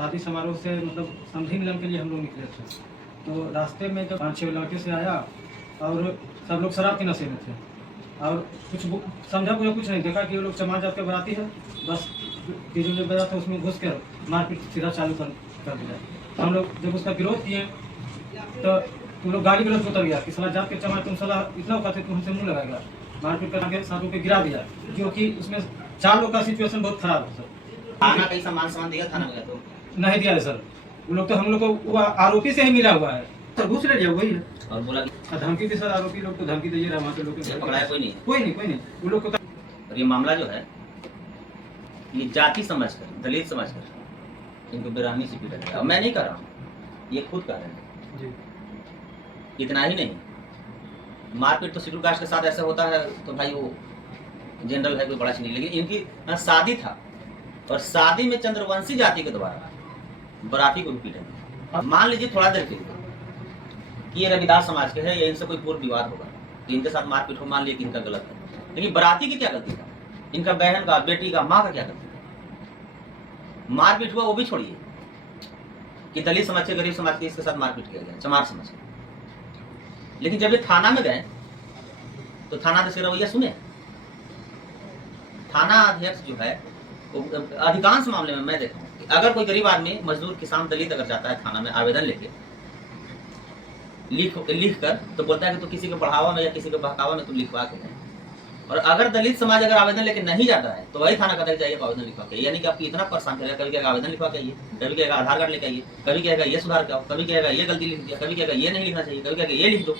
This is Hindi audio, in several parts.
शादी समारोह से मतलब समधी मिलन के लिए हम लोग निकले थे। तो रास्ते में जब 5-6 लड़के से आया और सब लोग शराब के नशे में थे और कुछ समझा पूरा कुछ नहीं देखा कि वो लोग चमार जात के बराती है, बस डीजे जो बजा था उसमें घुस कर मारपीट सीधा चालू कर दिया। हम लोग जब उसका विरोध किए तो तुम लोग गाड़ी गलत उतर गया कि साला जात के चमार तुम साला इतना औकात तुम हमसे मुँह लगाएगा, मारपीट करके साथों पे गिरा दिया, जो कि उसमें 4 लोग का सिचुएशन बहुत खराब है सर। थाना कहीं सामान दिया थाना में तो नहीं दिया है सर, वो लोग तो हम लोग को वो आरोपी से ही मिला हुआ है सर, घूस ले लिया वही है और बोला धमकी थी सर, आरोपी लोग को धमकी दे रहा वहाँ के लोग पकड़ाया कोई नहीं वो लोग को। और ये मामला जो है ये जाति समझकर दलित समझकर इनको बेरहमी से पीटा गया। मैं नहीं कर रहा हूँ, ये खुद कर रहे हैं जी। इतना ही नहीं, मारपीट तो शेड्यूल कास्ट के साथ ऐसा होता है तो भाई वो जनरल है, कोई बड़ा चीज नहीं, लेकिन इनकी शादी था और शादी में चंद्रवंशी जाति के द्वारा बराती को भी पीटेंगे। मान लीजिए थोड़ा देर के लिए कि ये रविदास समाज के हैं या इनसे कोई पूर्व विवाद होगा कि इनके साथ मारपीट हो, मान लिया कि इनका गलत है, लेकिन बराती की क्या गलती था, इनका बहन का, बेटी का, माँ का क्या गलती था? मारपीट हुआ वो भी छोड़िए कि दलित समाज के, गरीब समाज के इसके साथ मारपीट किया गया, चमार समाज के, लेकिन जब ये थाना में गए तो थाना अध्यक्ष रवैया सुने। थाना अध्यक्ष जो है अधिकांश मामले में मैं देखा हूं कि अगर कोई गरीब आदमी, मजदूर, किसान, दलित अगर जाता है थाना में आवेदन लेके लिख कर, तो बोलता है कि तो किसी के बढ़ावा में या किसी के बहकावा में तुम लिखवा के गए। और अगर दलित समाज अगर आवेदन लेके नहीं जाता है तो वही थाना कहता है जाइए आवेदन लिखवा के, यानी कि आपकी इतना परेशान करेगा, कभी कहेगा आवेदन लिखवा के आइए, कभी कहेगा आधार कार्ड लेके आइए, कभी कहेगा ये सुधार के आओ, कभी कहेगा ये गलती लिख दिया, कभी कहेगा ये नहीं लिखना चाहिए, कभी कहेगा ये लिख दो।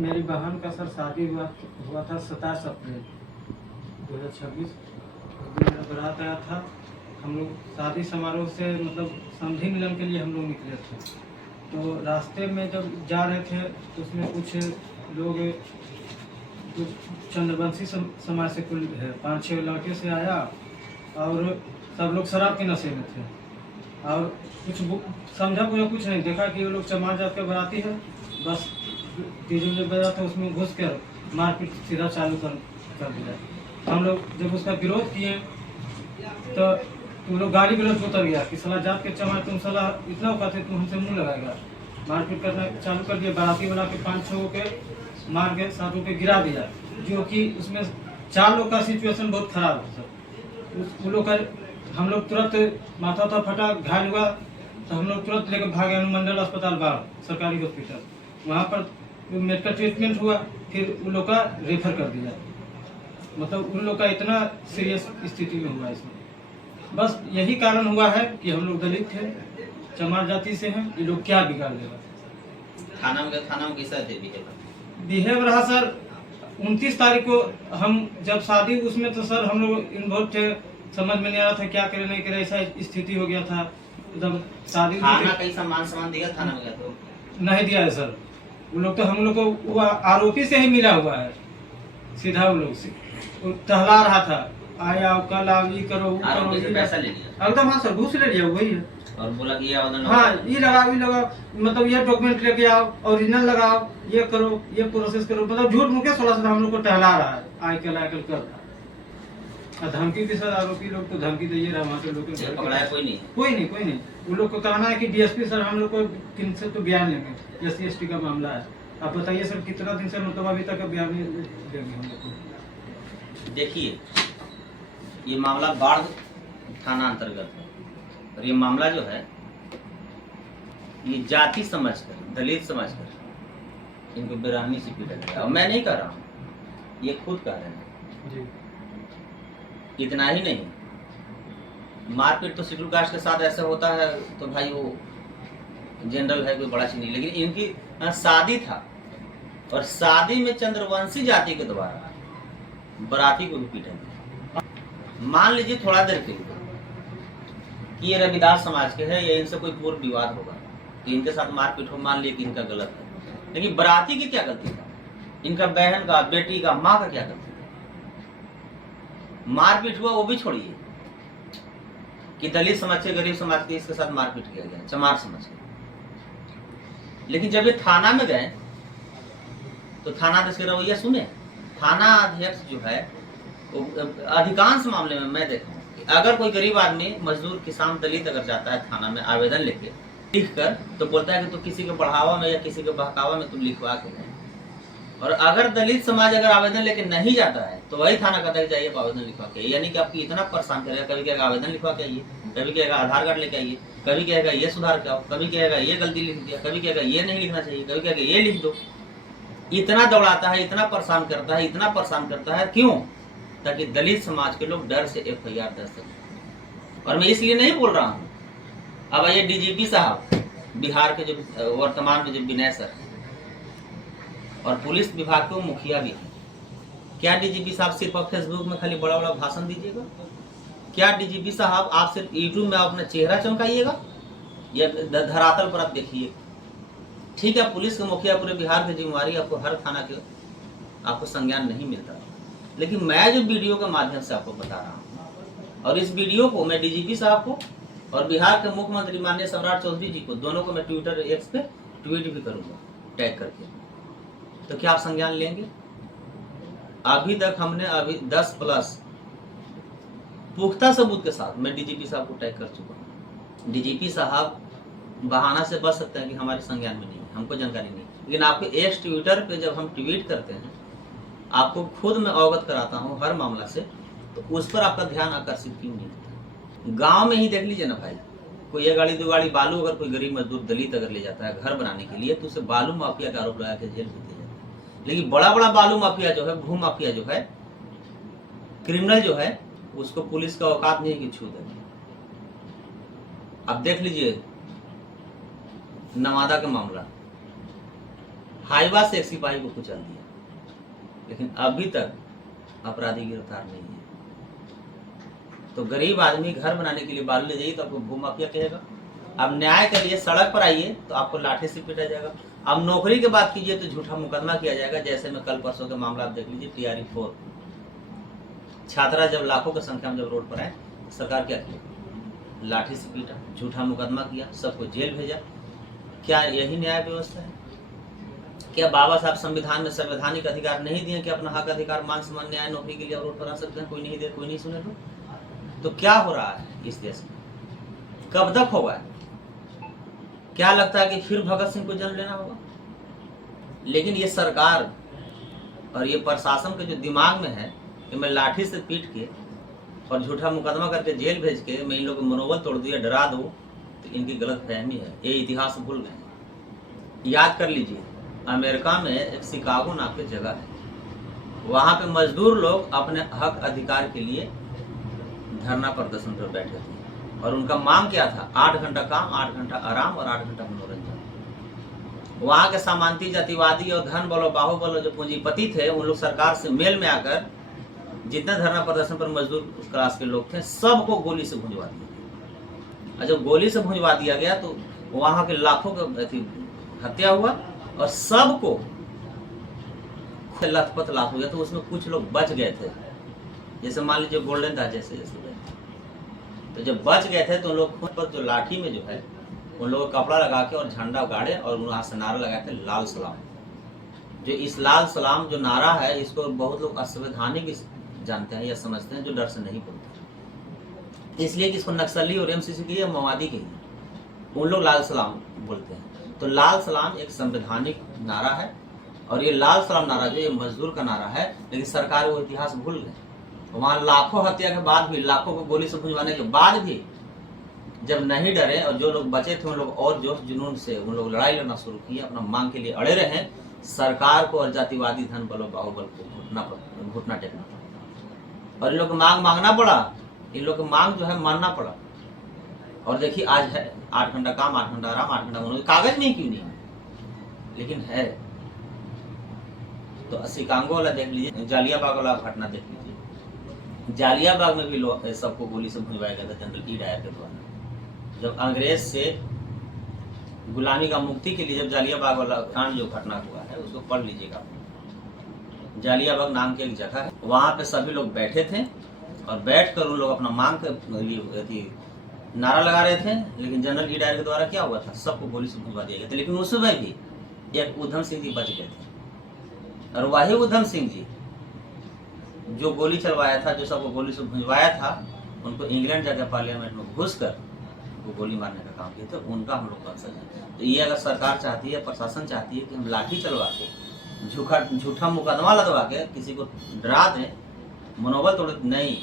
मेरी बहन का सर शादी हुआ था 27 अप्रैल 2026। मेरा बारात आया था, हम लोग शादी समारोह से मतलब समधी मिलन के लिए हम लोग निकले थे। तो रास्ते में जब जा रहे थे तो उसमें कुछ लोग चंद्रवंशी समाज से कुल 5-6 लड़के से आया और सब लोग शराब के नशे में थे और कुछ समझा पूरा कुछ नहीं देखा कि वो लोग चमार जात के बराती है, बस डीजे जो बजा था उसमें घुस कर मारपीट सीधा चालू कर दिया। हम लोग जब उसका विरोध किए तो तुम लोग गाड़ी गलत उतर गया कि साला जात के चमार तुम साला इतना औकात तुम हमसे मुँह लगाएगा, मारपीट करना चालू कर दिया। बाराती वाला के 5-6 के मार के साथों पे गिरा दिया, जो कि उसमें 4 लोग का सिचुएशन बहुत खराब है सर। उन लोग का हम लोग तुरंत माथा था फटा, घायल हुआ तो हम लोग तुरंत लेकर भागे अनुमंडल अस्पताल बाढ़ सरकारी हॉस्पिटल, वहाँ पर मेडिकल ट्रीटमेंट हुआ, फिर उन लोग का रेफर कर दिया। मतलब उन लोग का इतना सीरियस स्थिति में हुआ इसमें। बस यही कारण हुआ है कि हम लोग दलित थे, चमार जाति से हैं, ये लोग क्या बिगाड़ देगा। थाना में कैसा बिहेव रहा सर। 29 तारीख को हम जब शादी उसमें तो सर हम लोग इन्वॉल्व थे, समझ में नहीं आ रहा था क्या करे नहीं करे, ऐसा स्थिति हो गया था। जब शादी थाना कहीं सामान दिया थाना में तो नहीं दिया है सर, वो लोग तो हम लोग को वो आरोपी से ही मिला हुआ है, सीधा वो लोग से टहला रहा था, आया कल आओ, ये करो वो करो, पैसा ले लिया एकदम। हाँ सर, घूस ले लिया वही है और बोला कि ये आवेदन, हाँ ये लगाओ, मतलब ये डॉक्यूमेंट लेके आओ, ओरिजिनल लगाओ, ये करो, ये प्रोसेस करो, मतलब झूठ मूठ के 16 से हम लोग को टहला रहा है, आजकल कर रहा है। धमकी थी सर, आरोपी लोग को धमकी दे रहा वहाँ के लोग को। पकड़ाया कोई नहीं। वो लोग को कहना है कि डीएसपी सर हम लोग को किन से तो बयान लेंगे, SC/ST का मामला है। आप बताइए सर कितना दिन से मतलब अभी तक बयान देंगे हम लोग को। देखिए ये मामला बाढ़ थाना अंतर्गत है और ये मामला जो है ये जाति समझकर, दलित समझकर इनको बेरहमी से पीटा गया। और मैं नहीं कर रहा हूँ, ये खुद कर रहे हैं जी। इतना ही नहीं, मारपीट तो शेड्यूल कास्ट के साथ ऐसा होता है तो भाई वो जनरल है, कोई बड़ा चीज नहीं, लेकिन इनकी शादी था और शादी में चंद्रवंशी जाति के द्वारा बराती को भी पीटेंगे। मान लीजिए थोड़ा देर के लिए कि ये रविदास समाज के हैं या इनसे कोई पूर्व विवाद होगा कि इनके साथ मारपीट हो, मान लिया कि इनका गलत है, लेकिन बराती की क्या गलती था, इनका बहन का, बेटी का, माँ का क्या गलती था? मारपीट हुआ वो भी छोड़िए कि दलित समाज के, गरीब समाज के इसके साथ मारपीट किया गया, चमार समाज के, लेकिन जब ये थाना में गए तो थाना अध्यक्ष रवैया सुने। थाना अध्यक्ष जो है वो अधिकांश मामले में मैं देखा हूं अगर कोई गरीब आदमी, मजदूर, किसान, दलित अगर जाता है थाना में आवेदन लेके लिख कर, तो बोलता है कि तू किसी के बढ़ावा में या किसी के बहकावा में तुम लिखवा के गए। और अगर दलित समाज अगर आवेदन लेके नहीं जाता है तो वही थाना कहता है कि जाइए आवेदन लिखवा के, यानी कि आपकी इतना परेशान करेगा। कभी कहेगा आवेदन लिखवा के आइए, कभी कहेगा आधार कार्ड लेके आइए, कभी कहेगा ये सुधार के आओ, कभी कहेगा ये गलती लिख दिया, कभी कहेगा ये नहीं लिखना चाहिए, कभी कहेगा ये लिख दो। इतना दौड़ाता है, इतना परेशान करता है, इतना परेशान करता है। क्यों? ताकि दलित समाज के लोग डर से FIR दर्ज करें। और मैं इसलिए नहीं बोल रहा हूँ। अब ये DGP साहब बिहार के जो वर्तमान में जो विनय सर हैं, और पुलिस विभाग के मुखिया भी हैं, क्या DGP साहब सिर्फ आप फेसबुक में खाली बड़ा बड़ा भाषण दीजिएगा? क्या DGP साहब आप सिर्फ यूट्यूब में अपना चेहरा चमकाइएगा? या धरातल पर आप देखिए। ठीक है, पुलिस के मुखिया पूरे बिहार की जिम्मेवारी, आपको हर थाना के आपको संज्ञान नहीं मिलता, लेकिन मैं जो वीडियो के माध्यम से आपको बता रहा हूँ, और इस वीडियो को मैं DGP साहब को और बिहार के मुख्यमंत्री माननीय सम्राट चौधरी जी को, दोनों को मैं ट्विटर X पे ट्वीट भी करूंगा टैग करके। तो क्या आप संज्ञान लेंगे? अभी तक हमने 10+ पुख्ता सबूत के साथ मैं DGP साहब को टैग कर चुका हूँ। DGP साहब बहाना से बच सकते हैं कि हमारे संज्ञान में नहीं है, हमको जानकारी नहीं, लेकिन आपके X ट्विटर पे जब हम ट्वीट करते हैं, आपको खुद मैं अवगत कराता हूँ हर मामला से, तो उस पर आपका ध्यान आकर्षित क्यों नहीं होता? गांव में ही देख लीजिए ना भाई, कोई 1 गाड़ी 2 गाड़ी बालू अगर कोई गरीब मजदूर दलित अगर ले जाता है घर बनाने के लिए, तो उसे बालू माफिया का आरोप लगा के जेल भेज दिया जाता है। लेकिन बड़ा बड़ा बालू माफिया जो है, भू माफिया जो है, क्रिमिनल जो है, उसको पुलिस का औकात नहीं कि छू दे। अब देख लीजिए नवादा का मामला, हाईवा से एक सिपाही को कुचल दिया, लेकिन अभी तक अपराधी गिरफ्तार नहीं है। तो गरीब आदमी घर बनाने के लिए बालू ले जाइए तो आपको भूमाफिया कहेगा। अब न्याय के लिए सड़क पर आइए तो आपको लाठी से पीटा जाएगा। अब नौकरी की बात कीजिए तो झूठा मुकदमा किया जाएगा। जैसे में कल परसों का मामला आप देख लीजिए, TRE 4 छात्रा जब लाखों की संख्या में जब रोड पर आए, सरकार क्या किया? लाठी से पीटा, झूठा मुकदमा किया, सबको जेल भेजा। क्या यही न्याय व्यवस्था है? क्या बाबा साहब संविधान में संवैधानिक अधिकार नहीं दिए कि अपना हक अधिकार, मान सम्मान, न्याय, नौकरी के लिए रोड पर आ सकते हैं? कोई नहीं दे, कोई नहीं सुने। तो क्या हो रहा है इस देश में? कब तक होगा? क्या लगता है कि फिर भगत सिंह को जन्म लेना होगा? लेकिन ये सरकार और ये प्रशासन के जो दिमाग में है कि मैं लाठी से पीट के और झूठा मुकदमा करके जेल भेज के मैं इन लोगों को मनोबल तोड़ दूं या डरा दूं, तो इनकी गलत फहमी है। ये इतिहास भूल गए। याद कर लीजिए, अमेरिका में एक शिकागो नाम की जगह है, वहाँ पे मजदूर लोग अपने हक अधिकार के लिए धरना प्रदर्शन पर बैठे थे, और उनका मांग क्या था? 8 घंटा काम, 8 घंटा आराम और 8 घंटा मनोरंजन। वहाँ के सामंती, जातिवादी और धन बलो बाहुबलो जो पूंजीपति थे, उन लोग सरकार से मेल में आकर जितने धरना प्रदर्शन पर मजदूर क्लास के लोग थे, सबको गोली से भुंजवा दिया। और जब गोली से भुंजवा दिया गया तो वहाँ के लाखों की हत्या हुआ और सबको लथपथ लाश हो गया। तो उसमें कुछ लोग बच गए थे, जैसे मान लीजिए गोल्डन था जैसे जैसे। तो जब बच गए थे तो उन लोग खुद पर जो लाठी में जो है उन लोगों कपड़ा लगा के और झंडा गाड़े और वहाँ से नारा लगाए थे, लाल सलाम। जो इस लाल सलाम जो नारा है, इसको बहुत लोग असंवैधानिक जानते हैं या समझते हैं, जो डर से नहीं बोलते, इसलिए कि इसको नक्सली और MCC की या माओवादी की उन लोग लाल सलाम बोलते हैं। तो लाल सलाम एक संवैधानिक नारा है, और ये लाल सलाम नारा जो ये मजदूर का नारा है, लेकिन सरकार वो इतिहास भूल गए। वहाँ लाखों हत्या के बाद भी, लाखों को गोली से भुंजवाने के बाद भी जब नहीं डरे और जो लोग बचे थे उन लोग और जोश जुनून से उन लोग लड़ाई लड़ना शुरू किए, अपना मांग के लिए अड़े रहे। सरकार को और जातिवादी धन बलो बाहुबल को घुटना टेकना पड़ा, और इन लोग को मांग मांगना पड़ा, इन लोग को मांग जो है मानना पड़ा। और देखिए आज है 8 घंटा काम, 8 घंटा आराम, 8 घंटा मनोरंजन। कागज नहीं क्यों नहीं, लेकिन है। तो शिकागो वाला देख लीजिए, जालियाबाग वाला घटना देख लीजिए। जालियाबाग में भी लोग सबको गोली से भुंजवाया गया था जनरल डायर के द्वारा। जब अंग्रेज से गुलामी का मुक्ति के लिए जब जालियाबाग वाला कांड जो घटना हुआ है, उसको पढ़ लीजिएगा। जालियाबाग नाम की एक जगह है, वहाँ पे सभी लोग बैठे थे और बैठकर उन लोग अपना मांग के लिए नारा लगा रहे थे। लेकिन जनरल डायर के द्वारा क्या हुआ था? सबको गोली से भुंजवा दिया गया था। लेकिन उसमें भी एक उधम सिंह जी बच गए थे, और वही उधम सिंह जी जो गोली चलवाया था, जो सबको गोली से भुंजवाया था, उनको इंग्लैंड जाकर पार्लियामेंट में घुस कर उनको गोली मारने का काम किया, तो उनका हम लोग वंशज है। तो ये अगर सरकार चाहती है, प्रशासन चाहती है कि हम लाठी चलवा के झूठा मुकदमा लदवा के किसी को डरा दें, मनोबल तोड़, नहीं,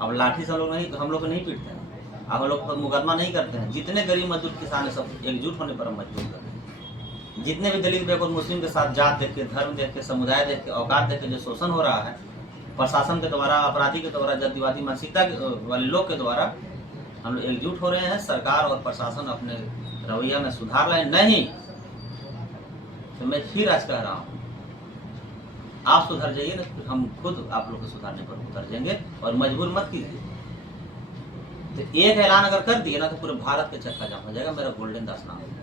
अब लाठी से हम लोग को नहीं पीटते हैं, अब हम लोग मुकदमा नहीं करते हैं। जितने गरीब मजदूर किसान है सब एकजुट होने पर हम मजबूर करते हैं। जितने भी दलित बेकुल मुस्लिम के साथ जात देख के, धर्म देख के, समुदाय देख के, औकात देख के जो शोषण हो रहा है प्रशासन के द्वारा, अपराधी के द्वारा, जातिवादी मानसिकता वाले लोग के द्वारा, हम लोग एकजुट हो रहे हैं। सरकार और प्रशासन अपने रवैया में सुधार लाए, नहीं तो मैं फिर आज कह रहा हूँ, आप सुधर जाइए ना, फिर हम खुद आप लोग को सुधारने पर उतर जाएंगे, और मजबूर मत कीजिए। तो एक ऐलान अगर कर दिए ना तो पूरे भारत के चक्का जाम हो जाएगा। मेरा गोल्डन दास नाम है।